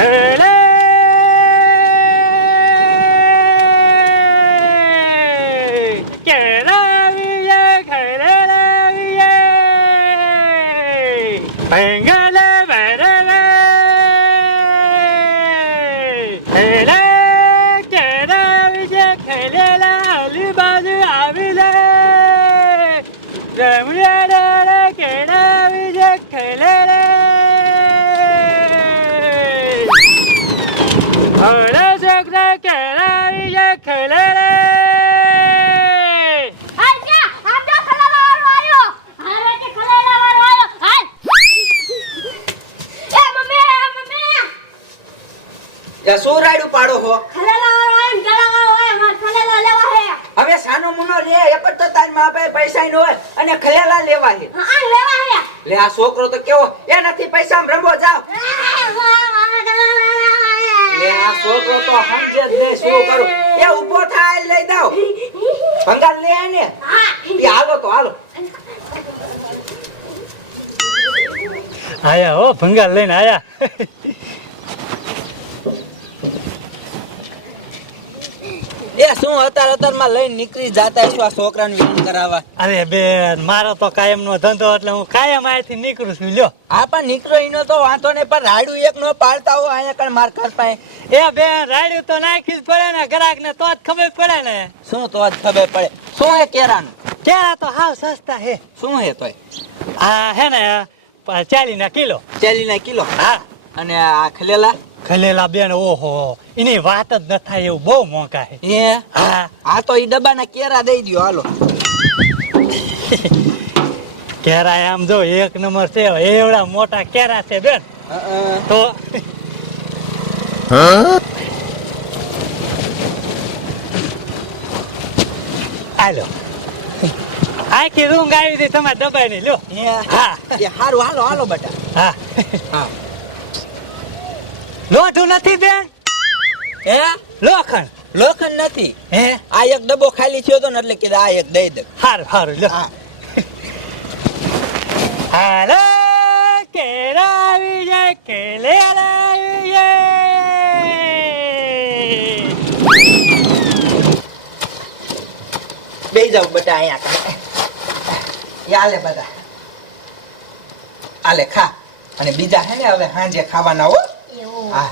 ખેલે કેળાવીએ ખેલેલાવીએ ભેંગલે ભેરલે ખેલે કેળાવીએ ખેલેલા આલી બાજુ આવી લે રમણે કેળાવીએ ખેલેલે હરે છોકરા કેળાવીએ ખેલેલે હાલ જા આમ જો ખલેલા વાળો આવ્યો હારે કે ખલેલા વાળો આવ્યો હાલ એ મમ્મી એ મમ્મી યા શું રાયડું પાડો હો ખલેલા વાળો આવ્યો ને ગળા વાળો આવ્યો. માર ખલેલા લેવા હે. હવે સાનો મુનો જ તો તારી મા પાસે પૈસા નો હોય અને ખલેલા લેવા આ લેવા હે. લે આ છોકરો તો કેવો એ નથી પૈસા રમવો જાવ લે આ થાય, લઈ દઉં ભંગાર લે એ હાલો તો હાલો. આયા હો, ભંગાર લઈને આયા. એ અતાર અતારમાં લઈને નીકળી જાતા છું આ છોકરાને વિનંતી કરાવવા? અરે બેન મારો તો કાયમ નો ધંધો એટલે હું કાયમ અહીંથી નીકળું છું લ્યો. આ પણ નીકળો એનો તો વાંધો નહીં પણ રાયડું એક નો પાડતા હો અહીંયા કણ માર ખાસ પાસે. એ બેન રાડ્યું તો નાખી જ પડે ને ગ્રાહક ને તો જ ખબર પડે ને. શું તો જ ખબર પડે? શું હે કેરાનું? કેરા તો હાવ સસ્તા હે. શું હે તોય? આ હે ને ચાલી ના કિલો. ચાલીના કિલો? હા. અને આ ખલેલા? ખલેલા બેન ઓહો. એની વાત જ ન થાય એવું બહુ મોંઘા હે એ? હા. આ તો એ ડબ્બાના કેરા દઈ દ્યો હાલો. કેરા આમ જો એક નંબર છે. એવડા મોટા કેરા છે બેન. તો હાલો. આખી રૂંગ આવી હતી તમારે દબાઈ ની લો હા. હારું હાલો હાલો બટા. હા. હા. લોઠું નથી બેન. હે? લોખંડ. લોખંડ નથી? હે? આ એક ડબ્બો ખાલી થયો તો ને એટલે કીધું આ એક દઈ દે. હાર હાર લો હા. હાલો કેરાવી જાય કેલે બે જાવ બટા અહીંયા. એ બધા. આલે ખા. અને બીજા હે ને હવે સાંજે ખાવાના હો. હા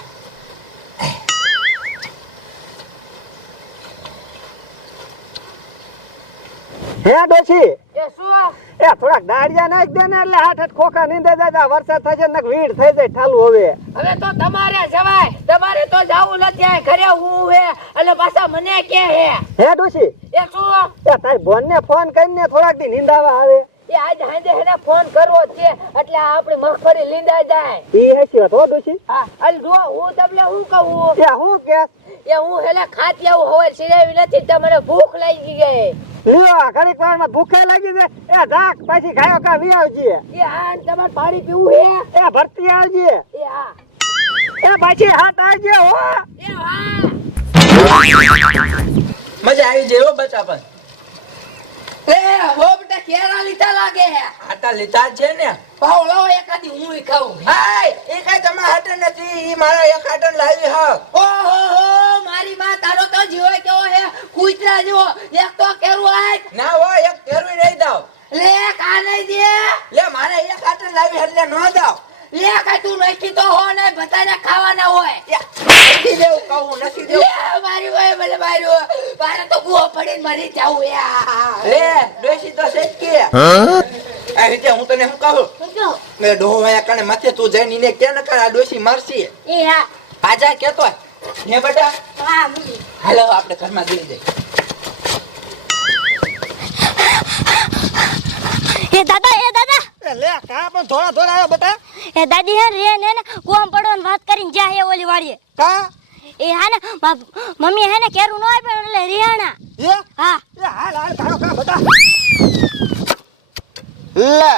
હે ડોશી? એ શું? એ થોડાક દાડિયા નાખ દે ને એટલે હાથ હાથ ખોખા નીંદે જાય વરસાદ થશે ને વીડ થઈ જાય ઠાલું હવે. હવે તો તમારે જવાય. તમારે તો જાવું નથી. ઘરે હું હે એટલે પાછા મને કે હે? હે ડોશી? એ શું? એ તારી બોન ને ફોન કરીને થોડાક દી નીંદાવા આવે. એ આજ હાંજે હેને ફોન કરવો છે એટલે આ આપણી મગફળી લીંડા જાય. ઈ હેસી વાત હો ડોશી? હા અલ જો હું તમને શું કહું? એ હું કે? એ હું હેલે ખાત લેવું સિરેવી નથી તો મને ભૂખ લાગી ગઈ. લ્યો ઘડીક વાર ભૂખે લાગી જાય. એ ધાક પછી ખાયો કા વી આવજે. એ હા તમારે પાણી પીવું હે? એ ભરતી આવજે. એ હા. એ પાછી હાથ આવજે હો. એ હા. મજા આવી જાય હો બચા પણ કેરા લીધા લાગે હે? આટા લીધા છે ને. ભાવ લાવો એકાદી હું ખાઉં. હાય એ કઈ તમારા હાટે નથી ઈ મારા એક હાટન લાવી હ ઓહો હો મારી માં તારો તો જીવો કેવો હે? કૂતરા જેવો. એક તો કેરું આય. ના હોય એક ફેરવી નહીં દાવ. લે કા નહીં દે? લે મારે એક હાટન લાવી એટલે ન દઉં લે કા તું નથી તો હો ને બધાને ખાવાના હોય. નથી દેવું કહું નથી દેવું. મારી ભાઈ મને માર્યો મારે તો ગુઓ પડીને મરી જાવું લે આ રીતે હું તને શું કહું? મેં ડોહો કણે માથે તું જઈને ઈને કે ન આ ડોશી મારસી એ હા. આજા કેતો ને બેટા? હા હાલો આપણે ઘરમાં જઈ જઈએ. એ દાદા એ દાદા. લે કા પણ થોડા થોડા આવ્યો બેટા? એ દાદી હે રે ને ને પડો ને વાત કરીને જ્યાં હે ઓલી વાડીએ. કા? એ હા ને મમ્મી હે ને કેરું નો આપ્યો એટલે રિયાણા એ? હા. એ હાલ હાલ કા બેટા. લે,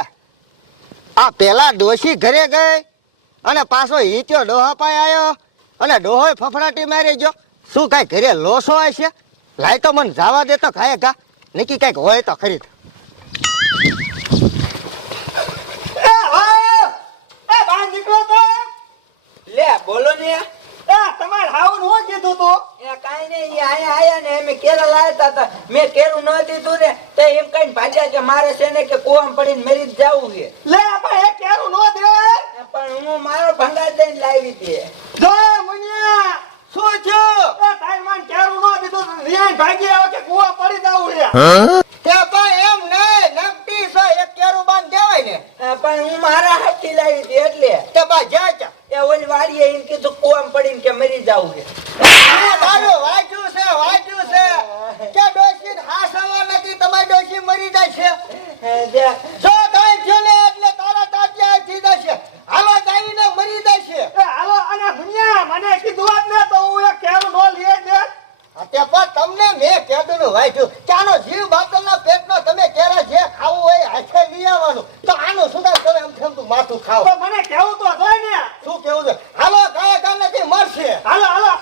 આ પેલા ડોશી ઘરે ગઈ અને પાછો હીત્યો ડોહા પાય આવ્યો અને ડોહોય ફફડાટી મારી ગયો. શું કાંઈ ઘરે લોસો હશે? લાય તો મને જવા દે તો ખાય કા નક્કી કાંઈક હોય તો ખરી લે લે બોલો ને એ તમારે હાવું હું કીધું તું એ કાંઈ નહીં ઈ અહીંયા આયા ને અમે કેરા લાવતા હતા મેં કેરું ન દીધું ને તો એમ કઈ ભાગ્યા કે મારે છે ને કે કુવામાં પડીને મરી જવું છે. લે આપણે એ કેરું નો દે પણ હું મારો ભંગાર દઈને લાવી દે. જો મુનિયા શું થયું? એ તારી માન કેરું નો દીધું રિયાઈ ભાગી આવે કે કુવા પડી જાવું છે? તે ભાઈ એમ નહીં નકટી છે એક કેરું બાંધ દેવાય ને. પણ હું મારા હાથથી લાવી હતી એટલે. તે બા જા જા. એ ઓલી વાડીએ એમ કીધું કુવામ પડીને કે મરી જવું છે. આ તારું વાંચ્યું છે વાંચ્યું છે. કે ડોશી હાસવા નથી તમારી ડોશી મરી જાય છે. જે- કાંઈ થયું કેરું પણ તમને મેં કેદું વાંચ્યું આનો જીવ બાતલના પેટનો તમે ક્યારે જે ખાવું હોય હાથે લઈ તો આનું સુધાર તમે તેમ તું માથું ખાવ મને કેવું તો શું કેવું છે હાલો ગાય ગાય નથી મરશે હાલો હાલો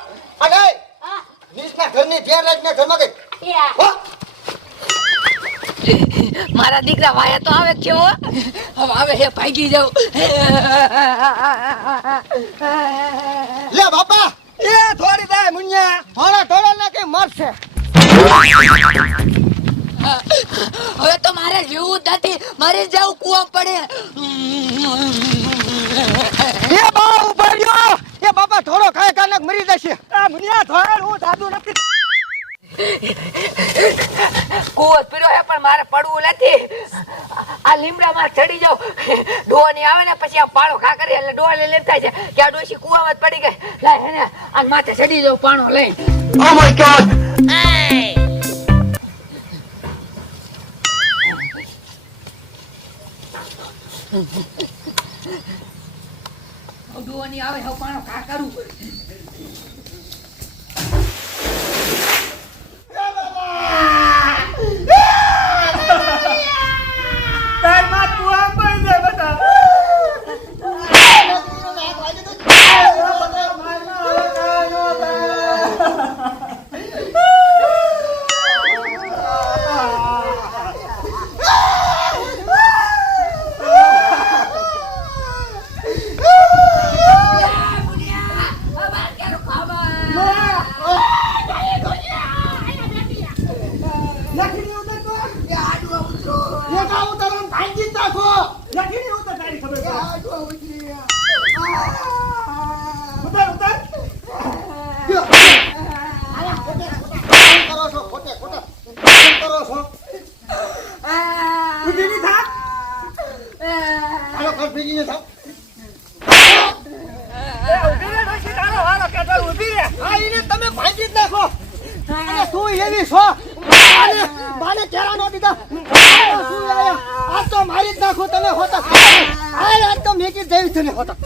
અને હા વીસના ઘરની ધ્યાન રાખીને ઘરમાં ગઈ એ આ. હો મારા દીકરા વાયા તો આવે છે હવે આવે હે ભાગી જાવ લે બાપા એ થોડી દે મુન્યા. થોડા થોડા કે મરશે? હવે તો મારે જીવવું નથી. મરી જાવ કુવા પડે. મારે પડવું નથી. આ લીમડામાં ચડી જાવ ડોની આવે ને પછી આ પાળો ખા કરી એટલે ડોલે લેમ થાય છે. કે આ ડોશી કુવામાં જ પડી ગઈ. લાય હેને આ માથે ચડી જાવ પાણો લઈ ઓ માય ગોડ ડોની આવે હવે પાણો ખા કરું તારમાં તું આમ કરી દે બતા લખી ઉતર તારી ખબર પડે. ઉતર ઉતર. કરો છો ખોટે ખોટા કરો છો ની થા હાલો કર ભેગી તમે ભાંગી જ નાખો. અને તું એવી છો. બાને બાને કેરા નો દીધા. શું આયા આ તો મારી જ નાખો તમે હોતા. આ તો મેકી દેવી જેવી ને હોતા.